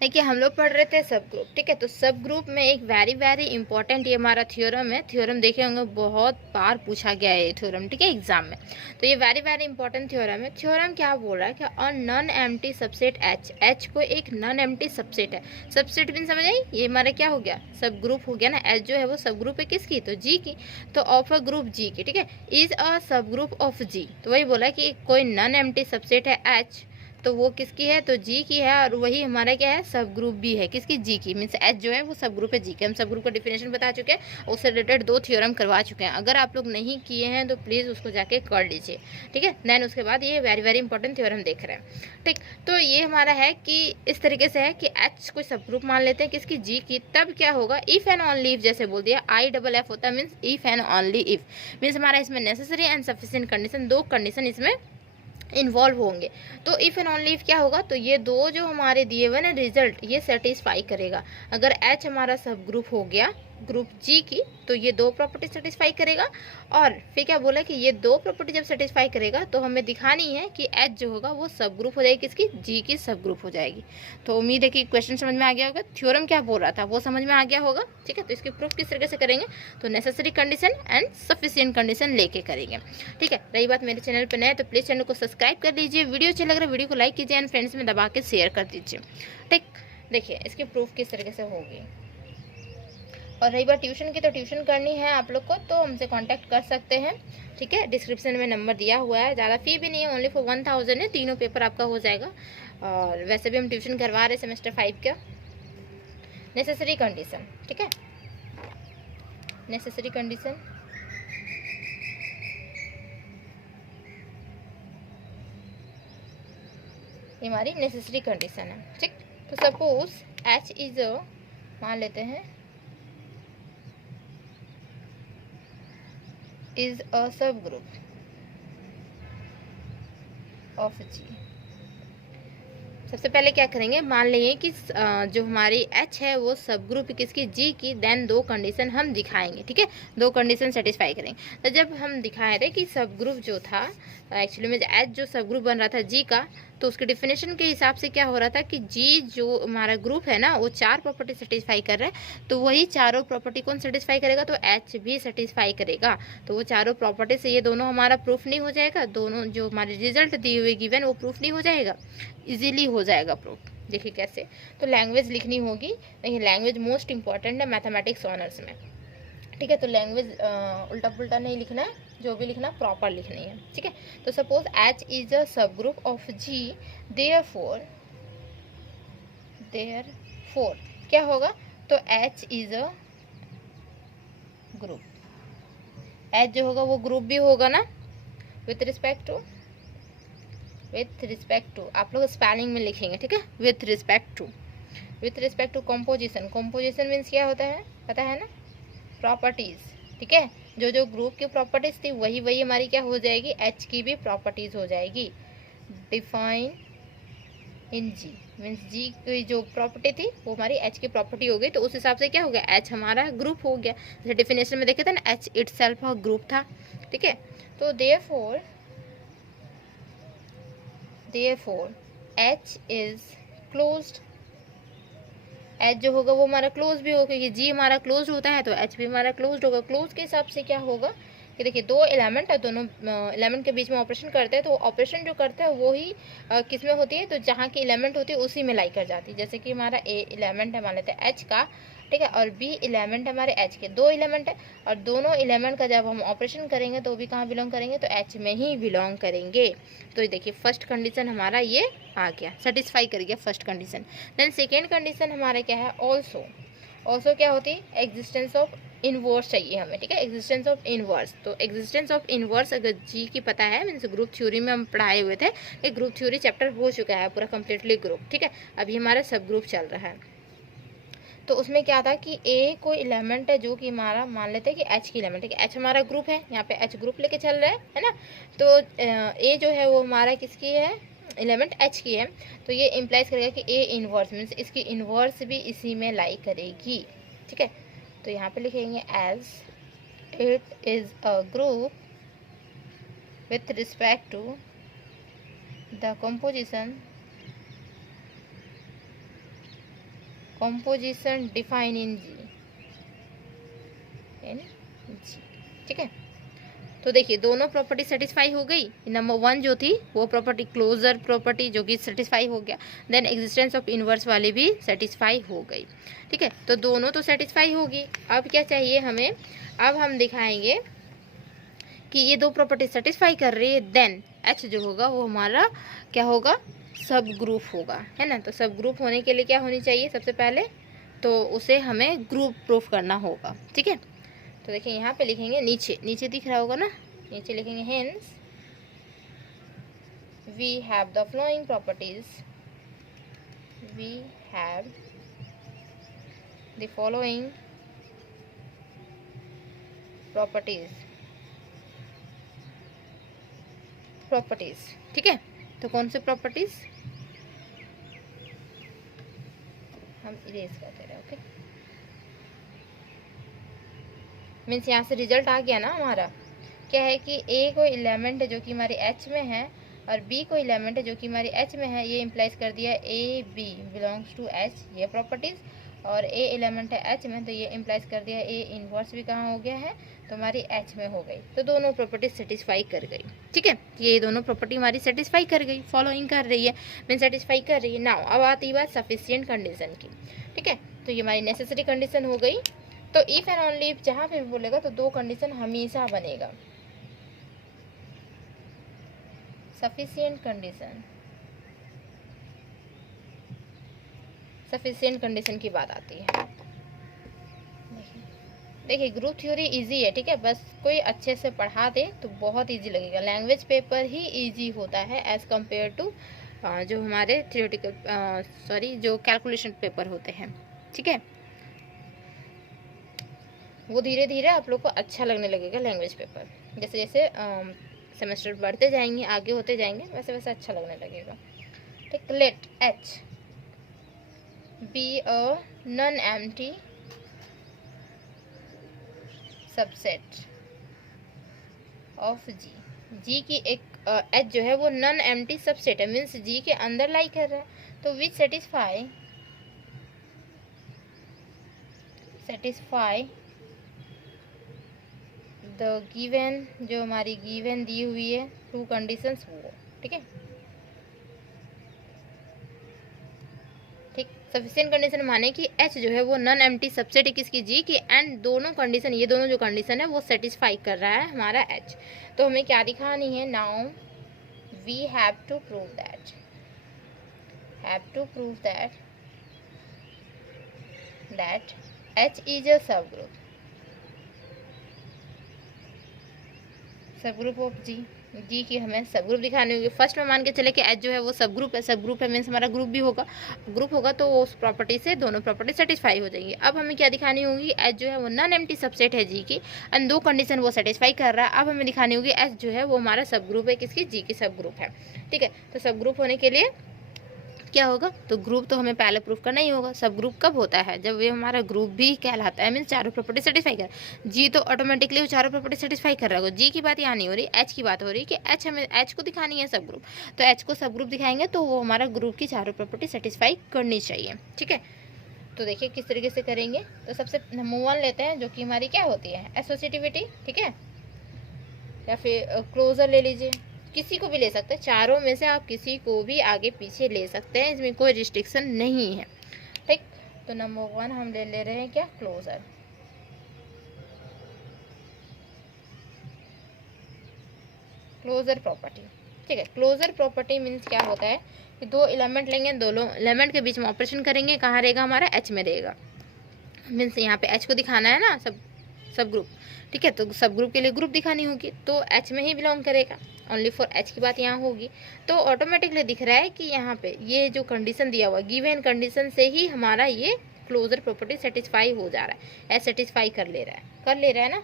देखिए हम लोग पढ़ रहे थे सब ग्रुप, ठीक है। तो सब ग्रुप में एक वेरी वेरी इंपॉर्टेंट ये हमारा थ्योरम है। थ्योरम देखे होंगे, बहुत बार पूछा गया है ये थ्योरम, ठीक है, एग्जाम में। तो ये वेरी वेरी इंपॉर्टेंट थ्योरम है। थ्योरम क्या बोल रहा है कि अ non empty subset H, H को एक नॉन एम्प्टी सबसेट है। सबसेट मीन समझ आई, ये हमारा क्या हो गया, सब ग्रुप हो गया ना। एच जो है वो सब ग्रुप है किसकी, तो जी की। तो ऑफ अ ग्रुप जी की, ठीक है। Is a subgroup of जी, तो वही बोला कि कोई नॉन एम्प्टी सबसेट है एच, तो वो किसकी है, तो जी की है। और वही हमारा क्या है, सब ग्रुप भी है किसकी, जी की। मीन्स एच जो है वो सब ग्रुप है जी के। हम सब ग्रुप का डिफिनेशन बता चुके हैं, उससे रिलेटेड 2 थ्योरम करवा चुके हैं। अगर आप लोग नहीं किए हैं तो प्लीज़ उसको जाके कर लीजिए, ठीक है। देन उसके बाद ये वेरी वेरी इंपॉर्टेंट थ्योरम देख रहे हैं, ठीक। तो ये हमारा है कि इस तरीके से है कि एच कोई सब ग्रुप मान लेते हैं किसकी, जी की। तब क्या होगा, इफ एंड ओनली इफ, जैसे बोल दिया आई डबल एफ होता है, means if and only if. Means हमारा इसमें necessary and sufficient condition, 2 condition इसमें इन्वॉल्व होंगे। तो इफ एंड ओनली इफ क्या होगा, तो ये 2 जो हमारे दिए हुए ना रिजल्ट, ये सेटिस्फाई करेगा। अगर एच हमारा सब ग्रुप हो गया ग्रुप जी की, तो ये 2 प्रॉपर्टी सेटिस्फाई करेगा। और फिर क्या बोला कि ये 2 प्रॉपर्टी जब सेटिस्फाई करेगा तो हमें दिखानी है कि एच जो होगा वो सब ग्रुप हो जाएगी किसकी, जी की सब ग्रुप हो जाएगी। तो उम्मीद है कि क्वेश्चन समझ में आ गया होगा, थ्योरम क्या बोल रहा था वो समझ में आ गया होगा, ठीक है। तो इसकी प्रूफ किस तरीके से करेंगे, तो necessary condition and sufficient condition लेके करेंगे, ठीक है। रही बात मेरे चैनल पर नए तो प्लीज़ चैनल को सब्सक्राइब कर लीजिए, वीडियो अच्छा लग रहा है वीडियो को लाइक कीजिए एंड फ्रेंड्स में दबा के शेयर कर दीजिए, ठीक। देखिए इसकी प्रूफ किस तरीके से होगी। और रही बात ट्यूशन की, तो ट्यूशन करनी है आप लोग को तो हमसे कांटेक्ट कर सकते हैं, ठीक है। डिस्क्रिप्शन में नंबर दिया हुआ है, ज़्यादा फी भी नहीं है, ओनली फॉर 1000 है। तीनों पेपर आपका हो जाएगा। और वैसे भी हम ट्यूशन करवा रहे सेमेस्टर 5 का। नेसेसरी कंडीशन, ठीक है, नेसेसरी कंडीशन ये हमारी नेसेसरी कंडीशन है, ठीक। तो सपोज एच इज अ, मान लेते हैं is a subgroup of जी। सबसे पहले क्या करेंगे, मान लेंगे कि जो हमारी एच है वो सब ग्रुप किसकी, जी की। देन 2 कंडीशन हम दिखाएंगे, ठीक है, 2 कंडीशन सेटिस्फाई करेंगे। तो जब हम दिखाए थे कि सब ग्रुप जो था एक्चुअली में एच जो सब ग्रुप बन रहा था जी का, तो उसके डिफिनेशन के हिसाब से क्या हो रहा था कि जी जो हमारा ग्रुप है ना वो 4 प्रॉपर्टी सेटिस्फाई कर रहा है। तो वही चारों प्रॉपर्टी कौन सेटिस्फाई करेगा, तो एच भी सेटिस्फाई करेगा। तो वो चारों प्रॉपर्टी से ये दोनों हमारा प्रूफ नहीं हो जाएगा, दोनों जो हमारे रिजल्ट दिए हुए गिवन वो प्रूफ नहीं हो जाएगा, इजीली हो जाएगा प्रूफ। देखिए कैसे, तो लैंग्वेज लिखनी होगी। देखिए लैंग्वेज मोस्ट इंपॉर्टेंट है मैथमेटिक्स ऑनर्स में, ठीक है। तो लैंग्वेज उल्टा पुल्टा नहीं लिखना है, जो भी लिखना प्रॉपर लिखनी है, ठीक है। तो suppose H is a subgroup of ji, therefore क्या होगा, तो H is a group. H जो होगा वो ग्रुप भी होगा ना, विथ रिस्पेक्ट टू आप लोग स्पेलिंग में लिखेंगे, ठीक है। With respect to composition. Composition means क्या होता है पता है ना, प्रॉपर्टीज, ठीक है। जो जो ग्रुप की प्रॉपर्टीज थी वही वही हमारी क्या हो जाएगी, एच की भी प्रॉपर्टीज हो जाएगी। डिफाइन इन जी मीन्स जी की जो प्रॉपर्टी थी वो हमारी एच की प्रॉपर्टी हो गई। तो उस हिसाब से क्या हो गया, एच हमारा ग्रुप हो गया। जैसे डिफिनेशन में देखे थे ना, एच इटसेल्फ अ ग्रुप था, ठीक है। तो therefore H is closed. H जो होगा वो हमारा क्लोज भी होगा, क्योंकि जी हमारा क्लोज होता है तो एच भी हमारा क्लोज होगा। क्लोज के हिसाब से क्या होगा कि देखिए 2 एलिमेंट है, दोनों एलिमेंट के बीच में ऑपरेशन करते हैं। तो ऑपरेशन जो करते हैं वो ही किस में होती है, तो जहाँ की एलिमेंट होती है उसी में लाई कर जाती है। जैसे कि हमारा ए एलिमेंट है मान लेते हैं एच का, ठीक है, और बी एलिमेंट है हमारे एच के। 2 एलिमेंट है और दोनों एलिमेंट का जब हम ऑपरेशन करेंगे तो भी कहाँ बिलोंग करेंगे, तो एच में ही बिलोंग करेंगे। तो देखिए फर्स्ट कंडीशन हमारा ये आ गया, सेटिस्फाई कर गया first condition. Then second condition हमारा क्या है, ऑल्सो क्या होती है, एग्जिस्टेंस ऑफ इनवर्स चाहिए हमें, ठीक है, एग्जिस्टेंस ऑफ इनवर्स। तो एग्जिस्टेंस ऑफ इनवर्स अगर जी की पता है, मीन्स ग्रुप थ्योरी में हम पढ़ाए हुए थे कि ग्रुप थ्योरी चैप्टर हो चुका है पूरा कंप्लीटली ग्रुप, ठीक है। अभी हमारा सब ग्रुप चल रहा है। तो उसमें क्या था कि ए कोई एलिमेंट है जो कि हमारा मान लेते हैं कि एच की एलिमेंट है, कि एच हमारा ग्रुप है, यहाँ पे एच ग्रुप लेके चल रहा है ना। तो ए जो है वो हमारा किसकी है, एलिमेंट एच की है। तो ये इम्प्लाइज करेगा कि ए इनवर्स मीन्स इसकी इनवर्स भी इसी में लाई करेगी, ठीक है। तो यहाँ पे लिखेंगे as it is a group with respect to the composition composition define in G, ठीक है। तो देखिए दोनों प्रॉपर्टी सेटिस्फाई हो गई। नंबर 1 जो थी वो प्रॉपर्टी क्लोजर प्रॉपर्टी जो कि सेटिस्फाई हो गया, देन एग्जिस्टेंस ऑफ इनवर्स वाली भी सेटिस्फाई हो गई, ठीक है। तो दोनों तो सेटिस्फाई होगी। अब क्या चाहिए हमें, अब हम दिखाएंगे कि ये दो प्रॉपर्टी सेटिस्फाई कर रही है, देन एच जो होगा वो हमारा क्या होगा, सब ग्रुप होगा, है ना। तो सब ग्रुप होने के लिए क्या होनी चाहिए सबसे पहले, तो उसे हमें ग्रुप प्रूफ करना होगा, ठीक है। तो देखिए यहाँ पे लिखेंगे, नीचे नीचे दिख रहा होगा ना, नीचे लिखेंगे hence we have the following properties, we have the following properties, ठीक है। तो कौन से प्रॉपर्टीज हम इरेज करते रहे, ओके। मीन्स यहाँ से रिजल्ट आ गया ना हमारा, क्या है कि ए कोई एलिमेंट है जो कि हमारे एच में है और बी कोई एलिमेंट है जो कि हमारी एच में है, ये इम्प्लाइज कर दिया A B belongs to H, ये प्रॉपर्टीज। और ए एलिमेंट है एच में, तो ये इम्प्लाइज कर दिया ए इनवर्स भी कहाँ हो गया है, तो हमारी एच में हो गई। तो दोनों प्रॉपर्टी सेटिस्फाई कर गई, ठीक है। ये दोनों प्रॉपर्टी हमारी सेटिस्फाई कर गई, फॉलोइंग कर रही है, मीन सेटिस्फाई कर रही है। नाउ अब आती बात सफिशिएंट कंडीशन की, ठीक है। तो ये हमारी नेसेसरी कंडीशन हो गई। तो इफ एंड ओनली इफ जहाँ पे भी बोलेगा तो दो कंडीशन हमेशा बनेगा। सफिशिएंट कंडीशन की बात आती है। देखिए ग्रुप थ्योरी इजी है, ठीक है। बस कोई अच्छे से पढ़ा दे तो बहुत इजी लगेगा। लैंग्वेज पेपर ही इजी होता है एज कम्पेयर टू जो हमारे थियोरेटिकल जो कैलकुलेशन पेपर होते हैं, ठीक है। वो धीरे धीरे आप लोग को अच्छा लगने लगेगा लैंग्वेज पेपर, जैसे जैसे सेमेस्टर बढ़ते जाएंगे, आगे होते जाएंगे, वैसे वैसे अच्छा लगने लगेगा, ठीक। Let H be a non empty subset of G, G की एक एच जो है वो नॉन एम्प्टी सबसेट है, मीन्स जी के अंदर लाई कर रहा है। तो विच सेटिस्फाई द गिवन, जो हमारी गिवन दी हुई है टू कंडीशंस वो, ठीक है, ठीक। सफिशिएंट कंडीशन माने कि एच जो है वो नॉन एम्प्टी सबसेट है किसकी, जी की, एंड दोनों कंडीशन, ये दोनों जो कंडीशन है वो सेटिस्फाई कर रहा है हमारा एच। तो हमें क्या दिखानी है, now we have to prove that H is a subgroup of जी की हमें सब ग्रुप दिखाने होंगे। फर्स्ट में मान के चले कि एच जो है वो सब ग्रुप है, मीन्स हमारा ग्रुप होगा तो उस प्रॉपर्टी से दोनों प्रॉपर्टी सेटिस्फाई हो जाएंगी। अब हमें क्या दिखानी होगी, एच जो है वो नॉन एम्प्टी सबसेट है जी की, एंड दो कंडीशन वो सेटिस्फाई कर रहा है। अब हमें दिखानी होगी एच जो है वो हमारा सब ग्रुप है, किसकी, जी की सब ग्रुप है, ठीक है। तो सब ग्रुप होने के लिए क्या होगा, तो ग्रुप तो हमें पहले प्रूफ करना ही होगा। सब ग्रुप कब होता है, जब ये हमारा ग्रुप भी कहलाता है, मीन्स चारों प्रॉपर्टी सेटिस्फाई कर, जी तो ऑटोमेटिकली वो चारों प्रॉपर्टी सेटिस्फाई कर रहा होगा। जी की बात यहाँ नहीं हो रही, एच की बात हो रही कि एच हमें एच को दिखानी है सब ग्रुप, तो एच को सब ग्रुप दिखाएंगे तो वो हमारा ग्रुप की चारों प्रॉपर्टी सेटिस्फाई करनी चाहिए, ठीक है। तो देखिए किस तरीके से करेंगे। तो सबसे नंबर 1 लेते हैं जो कि हमारी क्या होती है, एसोसिएटिविटी, ठीक है, या फिर क्लोजर ले लीजिए, किसी को भी ले सकते हैं, चारों में से आप किसी को भी आगे पीछे ले सकते हैं, इसमें कोई रिस्ट्रिक्शन नहीं है, ठीक। तो नंबर 1 हम ले रहे हैं क्या, क्लोजर प्रॉपर्टी, ठीक है। क्लोजर प्रॉपर्टी मीन्स क्या होता है कि दो एलिमेंट लेंगे, दोनों एलिमेंट के बीच में ऑपरेशन करेंगे, कहाँ रहेगा हमारा, एच में रहेगा, मीन्स यहाँ पे एच को दिखाना है ना, सब ग्रुप, ठीक है। तो सब ग्रुप के लिए ग्रुप दिखानी होगी तो एच में ही बिलोंग करेगा, ओनली फॉर एच की बात यहाँ होगी। तो ऑटोमेटिकली दिख रहा है कि यहाँ पे ये जो कंडीशन दिया हुआ गिवन कंडीशन से ही हमारा ये क्लोजर प्रॉपर्टी सेटिस्फाई हो जा रहा है, एच सेटिस्फाई कर ले रहा है ना।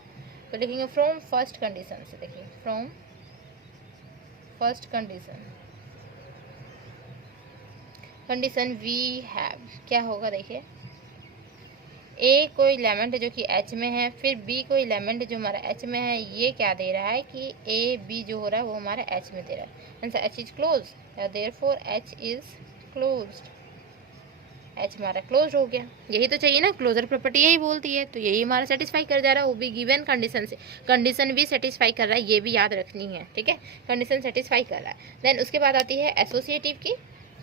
तो लिखेंगे फ्रॉम फर्स्ट कंडीशन से, देखिए from first condition we have क्या होगा, देखिए ए कोई एलिमेंट है जो कि एच में है, फिर बी कोई एलिमेंट है जो हमारा एच में है, ये क्या दे रहा है कि ए बी जो हो रहा है वो हमारा एच में दे रहा है, answer H is close, therefore H is closed, H हमारा क्लोज हो गया। यही तो चाहिए ना, क्लोजर प्रॉपर्टी यही बोलती है, तो यही हमारा सेटिस्फाई कर जा रहा है, वो भी गिवन कंडीशन से। कंडीशन भी सेटिस्फाई कर रहा है, ये भी याद रखनी है, ठीक है, कंडीशन सेटिस्फाई कर रहा है। देन उसके बाद आती है एसोसिएटिव की,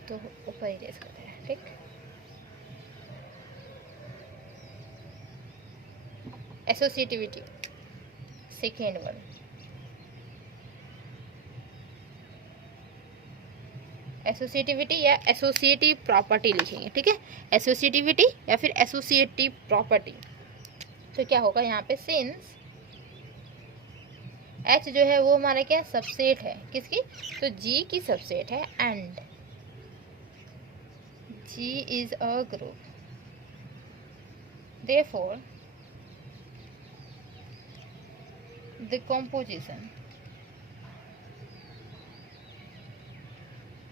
तो ऊपर इरेज करते हैं, ठीक। एसोसिएटिविटी सेकेंड वन, एसोसिएटिविटी या एसोसिएटिव प्रॉपर्टी लिखेंगे, ठीक है, एसोसिएटिविटी या फिर एसोसिएटिव प्रॉपर्टी। तो क्या होगा यहाँ पे, सिंस एच जो है वो हमारा क्या सबसेट है, किसकी, तो जी की सबसेट है, and G is a group, therefore the composition,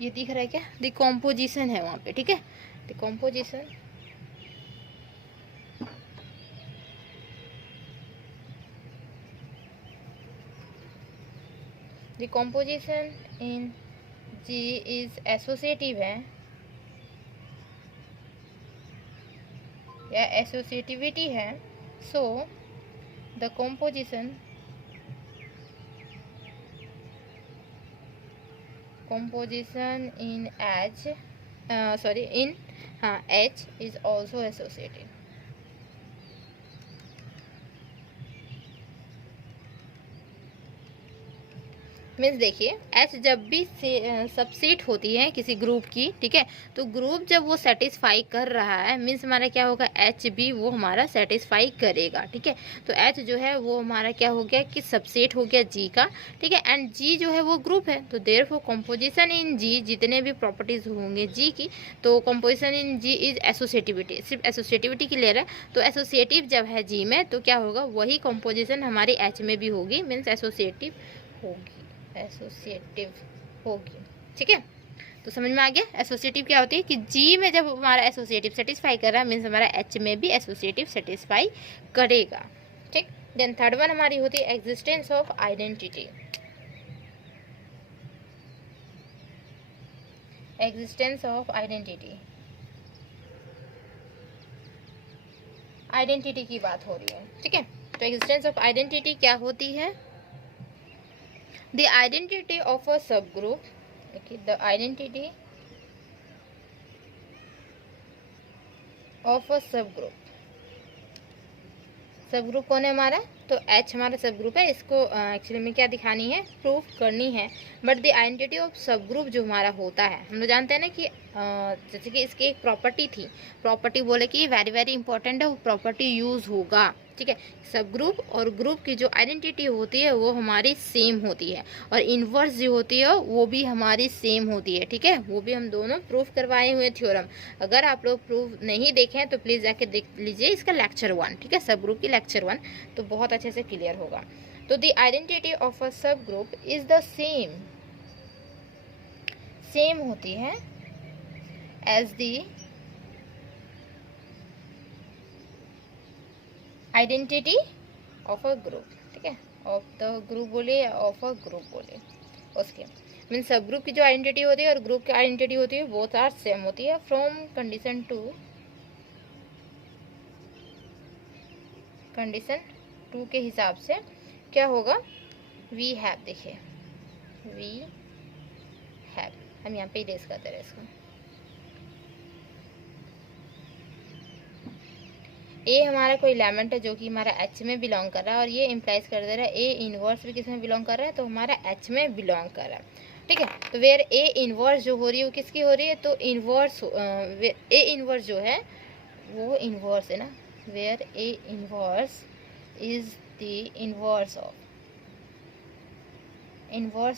ये दिख रहा है क्या, द कॉम्पोजिशन है वहां पे, ठीक है, the composition the composition in G is associative है या एसोसिएटिविटी है, so the composition in H in H is also associated। मीन्स देखिए एच जब भी सबसेट होती है किसी ग्रुप की, ठीक है, तो ग्रुप जब वो सेटिस्फाई कर रहा है मीन्स हमारा क्या होगा, एच भी वो हमारा सेटिस्फाई करेगा, ठीक है। तो एच जो है वो हमारा क्या हो गया कि सबसेट हो गया जी का, ठीक है, एंड जी जो है वो ग्रुप है, तो देयरफॉर कंपोजिशन इन जी, जितने भी प्रॉपर्टीज होंगे जी की, तो composition in G is associativity, सिर्फ एसोसिएटिविटी की ले रहा है, तो एसोसिएटिव जब है जी में तो क्या होगा, वही कंपोजिशन हमारी एच में भी होगी, मीन्स एसोसिएटिव होगी, एसोसिएटिव होगी, ठीक है। तो समझ में आ गया एसोसिएटिव क्या होती है, कि जी में जब हमारा एसोसिएटिव सेटिस्फाई कर रहा है मीन्स हमारा एच में भी एसोसिएटिव सेटिस्फाई करेगा, ठीक। देन थर्ड वन हमारी होती है existence of identity, existence of identity, identity की बात हो रही है, ठीक है। तो एग्जिस्टेंस ऑफ आइडेंटिटी क्या होती है, the identity of a subgroup, okay, the identity of a subgroup, subgroup कौन है हमारा, तो H हमारा सबग्रुप है, इसको एक्चुअली में क्या दिखानी है, प्रूफ करनी है, but the identity of subgroup जो हमारा होता है, हम लोग जानते हैं ना कि जैसे कि इसकी एक प्रॉपर्टी थी, प्रॉपर्टी बोले कि वेरी वेरी इंपॉर्टेंट है, वो प्रॉपर्टी यूज होगा, ठीक है। सब ग्रुप और ग्रुप की जो आइडेंटिटी होती है वो हमारी सेम होती है, और इनवर्स जो होती है वो भी हमारी सेम होती है, ठीक है, वो भी हम दोनों प्रूफ करवाए हुए थ्योरम। अगर आप लोग प्रूफ नहीं देखें तो प्लीज़ जाके देख लीजिए इसका लेक्चर 1, ठीक है, सब ग्रुप की लेक्चर 1, तो बहुत अच्छे से क्लियर होगा। तो द आइडेंटिटी ऑफ अ सब ग्रुप इज द सेम होती है as the identity of a group, ठीक है, ऑफ द ग्रुप बोले या ऑफ अ ग्रुप बोले, उसके मीन सब ग्रुप की जो आइडेंटिटी होती है और ग्रुप की आइडेंटिटी होती है बोथ आर सेम होती है। फ्रॉम कंडीशन टू के हिसाब से क्या होगा, वी हैव, देखिए वी हैव, हम यहाँ पे इरेज करते रहे इसको, ए हमारा कोई एलिमेंट है जो कि हमारा एच में बिलोंग कर रहा है, और ये इम्प्लाइज कर दे रहा है ए इनवर्स भी किस में बिलोंग कर रहा है, तो हमारा एच में बिलोंग कर रहा है, ठीक है। तो वेयर ए इनवर्स जो हो रही है वो किसकी हो रही है, तो इनवर्स, ए इनवर्स जो है वो इनवर्स है ना, where A inverse is the inverse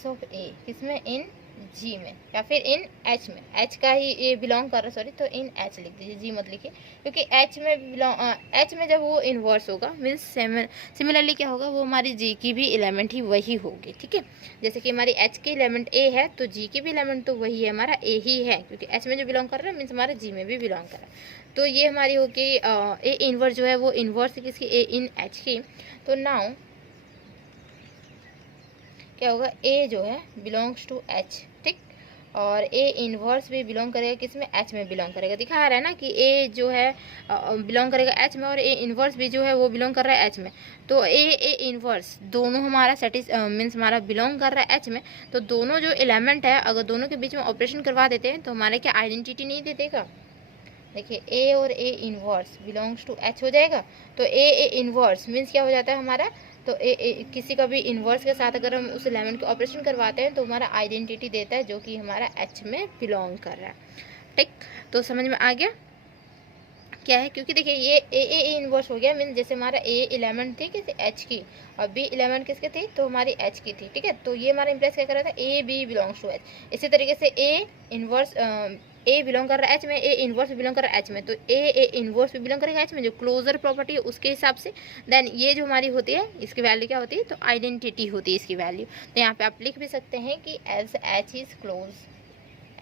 of a, किसमें, इन जी में या फिर इन एच में, एच का ही ये बिलोंग कर रहा है, सॉरी, तो इन एच लिख दीजिए, जी मत लिखिए, क्योंकि एच में एच में जब वो इन्वर्स होगा मीन्स सिमिलरली क्या होगा, वो हमारी जी की भी एलिमेंट ही वही होगी, ठीक है। जैसे कि हमारी एच की एलिमेंट ए है तो जी की भी एलिमेंट तो वही है, हमारा ए ही है, क्योंकि एच में जो बिलोंग कर रहा है मीन्स हमारा जी में भी बिलोंग कर रहा है। तो ये हमारी होगी ए इनवर्स जो है वो इनवर्स किसकी, ए इन एच की। तो नाउ क्या होगा, ए जो है बिलोंग्स टू एच, ठीक, और ए इन्वर्स भी बिलोंग करेगा किस में, एच में बिलोंग करेगा। दिखा रहा है ना कि ए जो है बिलोंग करेगा एच में और ए इन्वर्स भी जो है वो बिलोंग कर रहा है एच में। तो ए इन्वर्स दोनों हमारा मीन्स हमारा बिलोंग कर रहा है एच में। तो दोनों जो एलिमेंट है अगर दोनों के बीच में ऑपरेशन करवा देते हैं तो हमारा क्या आइडेंटिटी नहीं दे देगा। देखिए ए और A inverse belongs to H हो जाएगा। तो ए इन्वर्स मीन्स क्या हो जाता है हमारा, तो किसी का भी इन्वर्स के साथ अगर हम उस एलिमेंट के ऑपरेशन करवाते हैं तो हमारा आइडेंटिटी देता है जो कि हमारा एच में बिलोंग कर रहा है। ठीक, तो समझ में आ गया क्या है, क्योंकि देखिए ये ए इन्वर्स हो गया मीन जैसे हमारा ए एलिमेंट थी किसी एच की और बी एलिमेंट किसके थी, तो हमारी एच की थी। ठीक है, तो ये हमारा इंप्रेस क्या कर रहा था, A B belongs to H. इसी तरीके से ए इन्वर्स ए बिलोंग कर रहा है एच में, ए इन्वर्स भी बिलोंग कर रहा है एच में, तो ए इन्वर्स भी बिलोंग करेगा एच में, जो क्लोजर प्रॉपर्टी है उसके हिसाब से। देन ये जो हमारी होती है इसकी वैल्यू क्या होती है, तो आइडेंटिटी होती है इसकी वैल्यू। तो यहाँ पे आप लिख भी सकते हैं कि as H is close,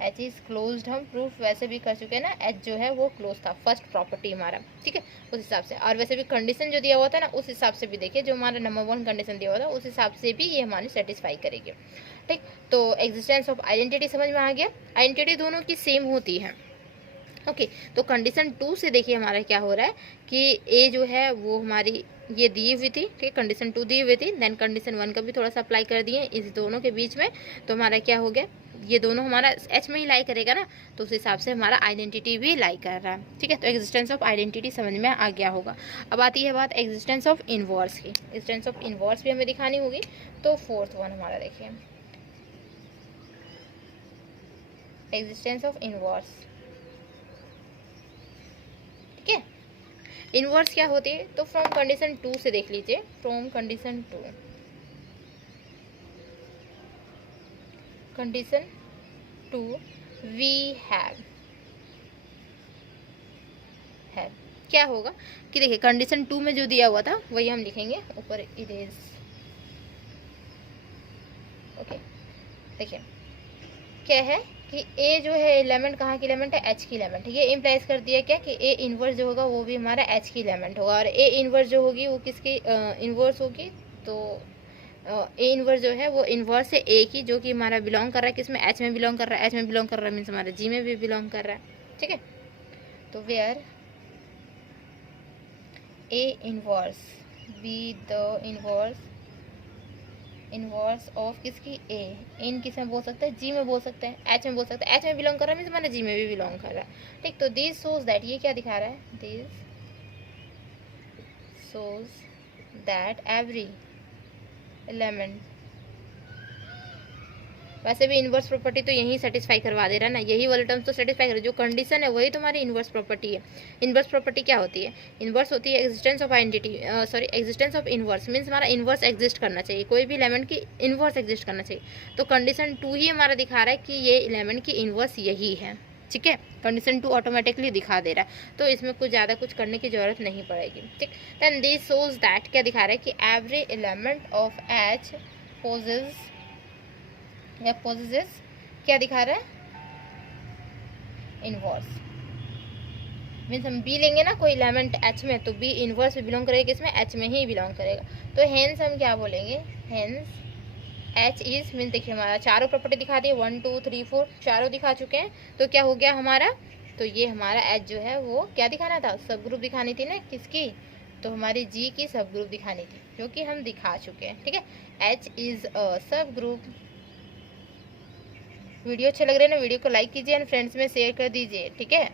H is closed हम प्रूफ वैसे भी कर चुके हैं ना, एच जो है वो क्लोज था, फर्स्ट प्रॉपर्टी हमारा। ठीक है, उस हिसाब से। और वैसे भी कंडीशन जो दिया हुआ था ना उस हिसाब से भी देखिए, जो हमारा नंबर 1 कंडीशन दिया हुआ था उस हिसाब से भी ये हमारी सेटिस्फाई करेगी। ठीक, तो एग्जिस्टेंस ऑफ आइडेंटिटी समझ में आ गया। आइडेंटिटी दोनों की सेम होती है। ओके, तो कंडीशन 2 से देखिए हमारा क्या हो रहा है कि ए जो है वो हमारी ये दी हुई थी। ठीक, कंडीशन 2 दी हुई थी, देन कंडीशन 1 का भी थोड़ा सा अप्लाई कर दिए इस दोनों के बीच में। तो हमारा क्या हो गया, ये दोनों हमारा एच में ही लाई करेगा ना, तो उस हिसाब से हमारा आइडेंटिटी भी लाई कर रहा है। ठीक है, तो एग्जिस्टेंस ऑफ आइडेंटिटी समझ में आ गया होगा। अब आती है बात एग्जिस्टेंस ऑफ इनवर्स की। एग्जिस्टेंस ऑफ इनवर्स भी हमें दिखानी होगी। तो 4th वन हमारा देखिए, एग्जिस्टेंस ऑफ इनवर्स। ठीक है, इनवर्स क्या होती है, तो फ्रॉम कंडीशन 2 से देख लीजिए। From condition 2, condition 2 we have क्या होगा कि देखिए कंडीशन 2 में जो दिया हुआ था वही हम लिखेंगे ऊपर इरेज। ओके, देखिए क्या है कि ए जो है एलिमेंट कहाँ की एलिमेंट है, एच की एलिमेंट है। ये इम्प्लाइज कर दिया क्या कि ए इनवर्स जो होगा वो भी हमारा एच की एलिमेंट होगा, और ए इनवर्स जो होगी वो किसकी इनवर्स होगी, तो ए इनवर्स जो है वो इनवर्स है ए की, जो कि हमारा बिलोंग कर रहा है किसमें, एच में बिलोंग कर रहा है। एच में बिलोंग कर रहा है मीन्स हमारा जी में भी बिलोंग कर रहा है। ठीक है, तो where A inverse B the inverse of किसकी, ए। इन किस में बोल सकते हैं, जी में बोल सकते हैं, एच में बोल सकते हैं। एच में बिलोंग कर रहा है मीन्स हमारा जी में भी बिलोंग कर रहा है। ठीक, तो दिस शोज दैट, ये क्या दिखा रहा है, this shows that every element, वैसे भी इनवर्स प्रॉपर्टी तो यही सेटिस्फाई करवा दे रहा है ना, यही वाले टर्म्स तो सेटिस्फाई कर रहा है। जो कंडीशन है वही तुम्हारी इनवर्स प्रॉपर्टी है। इनवर्स प्रॉपर्टी क्या होती है, इनवर्स होती है existence of identity, sorry existence of inverse means हमारा इनवर्स एग्जिस्ट करना चाहिए, कोई भी एलिमेंट की इनवर्स एग्जिस्ट करना चाहिए। तो कंडीशन 2 ही हमारा दिखा रहा है कि ये एलिमेंट की इनवर्स यही है। ठीक है, कंडीशन 2 ऑटोमेटिकली दिखा दे रहा है, तो इसमें कुछ ज़्यादा कुछ करने की जरूरत नहीं पड़ेगी। ठीक, देन दिस शोज दैट क्या दिखा रहा है कि every element of H possess या पोजेसेस क्या दिखा रहा है, इनवर्स। मीन्स हम बी लेंगे ना कोई एलिमेंट एच में, तो बी इनवर्स में बिलोंग करेगा किसमें, एच में ही बिलोंग करेगा। तो हेंस हम क्या बोलेंगे, हेंस एच इज मीन्स देखिए हमारा चारों प्रॉपर्टी दिखा दी, 1 2 3 4 चारों दिखा चुके हैं। तो क्या हो गया हमारा, तो ये हमारा एच जो है वो क्या दिखाना था, सब ग्रुप दिखानी थी ना किसकी, तो हमारी जी की सब ग्रुप दिखानी थी, जो कि हम दिखा चुके हैं। ठीक है, एच इज अ सब ग्रुप। वीडियो अच्छा लग रहा है ना, वीडियो को लाइक कीजिए एंड फ्रेंड्स में शेयर कर दीजिए। ठीक है,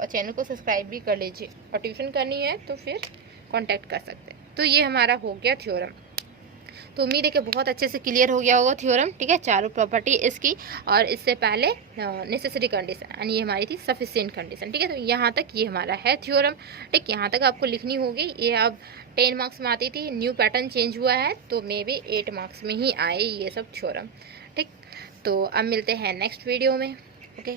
और चैनल को सब्सक्राइब भी कर लीजिए, और ट्यूशन करनी है तो फिर कांटेक्ट कर सकते हैं। तो ये हमारा हो गया थ्योरम। तो उम्मीद है कि बहुत अच्छे से क्लियर हो गया होगा थ्योरम। ठीक है, चारों प्रॉपर्टी इसकी, और इससे पहले नेसेसरी कंडीशन यानी ये हमारी थी सफिशिएंट कंडीशन। ठीक है, तो यहाँ तक ये हमारा है थ्योरम। ठीक, यहाँ तक आपको लिखनी होगी। ये अब 10 मार्क्स में आती थी, न्यू पैटर्न चेंज हुआ है तो मे बी 8 मार्क्स में ही आए ये सब थ्योरम। ठीक, तो अब मिलते हैं नेक्स्ट वीडियो में। ओके।